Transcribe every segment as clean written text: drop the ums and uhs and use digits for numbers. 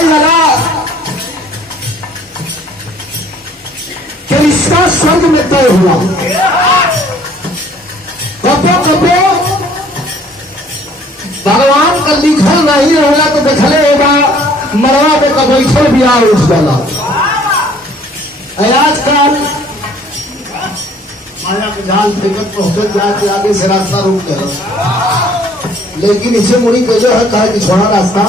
कहल जाला कि रिश्ता स्वर्ग में तय हुआ। कपो कपो भगवान का लिखल नहीं होला तो देखले होगा मरवा पे का बैठल बियाह उठ जाला। आजकल माया के जाल फेंकत पहुंचत जाके आगे से रास्ता रोक दे, लेकिन इसे मुड़ी को जो है कहा कि छोड़ा रास्ता,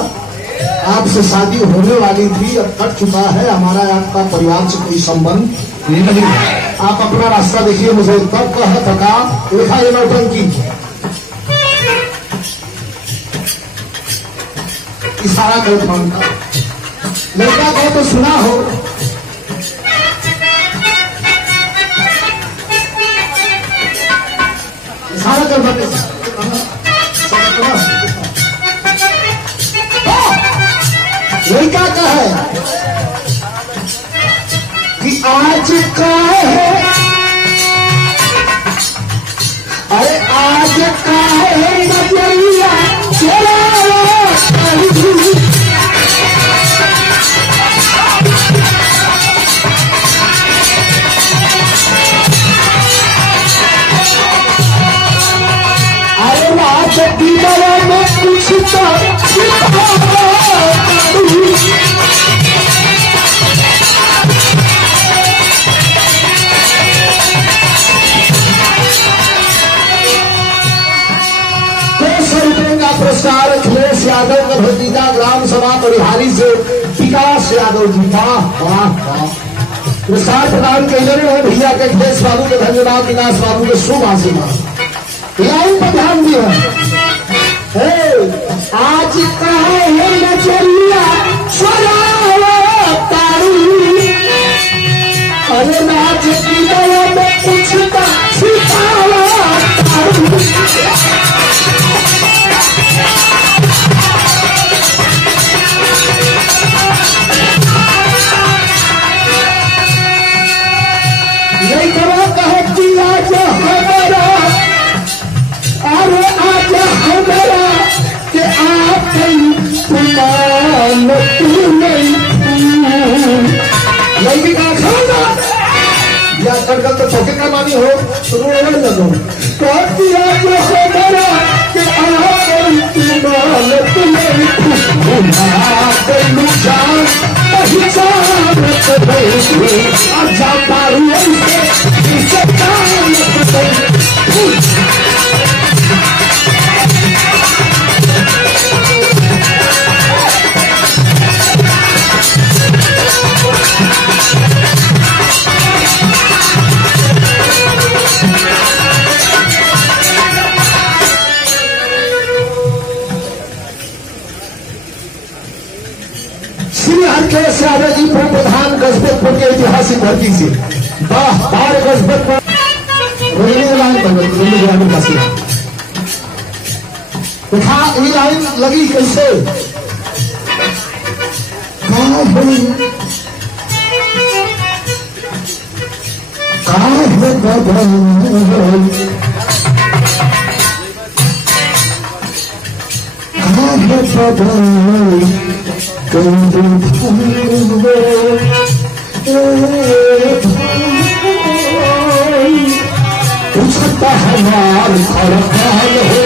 आपसे शादी होने वाली थी, अब कट चुका है, हमारा आपका परिवार से कोई संबंध नहीं, आप अपना रास्ता देखिए। मुझे तब कहा थका देखा ये नौटंकी, इशारा कर फोन का लड़का कहो तो सुना हो, इशारा कर लड़का का है कि आज का है, अरे आज का है नजरिया चला दीवार में कुछ तो पुरस्कार अखिलेश यादव का भतीजा ग्राम सभा परिहारी से विकास यादव जी था। पुरस्कार प्रदान कैले रहे भैया के अखिलेश बाबू के धन्यवाद, विकास बाबू के शुभ आशीर्वाद। लाइन पर ध्यान दिया, आज कहा है नजरिया अरे नाच की दया में कुछ छिपावा नहीं करो कहे कि आज हमारा, अरे आज हमारा कि आप नहीं कहा खाना या करकल तो ठोके का मानी हो तो रोने लगो कहती आज हमारा कि श्री हरकेश यादव जी प्रधान गजबतपुर के ऐतिहासिक धरती से बाहर गजबतपुर देखा ये लाइन लगी कैसे पूछता हमार खड़काल हो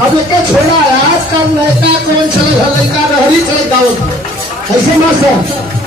अब एक छोड़ा आजकल नेता कौन चले लड़का रहरी चले दावत ऐसे मत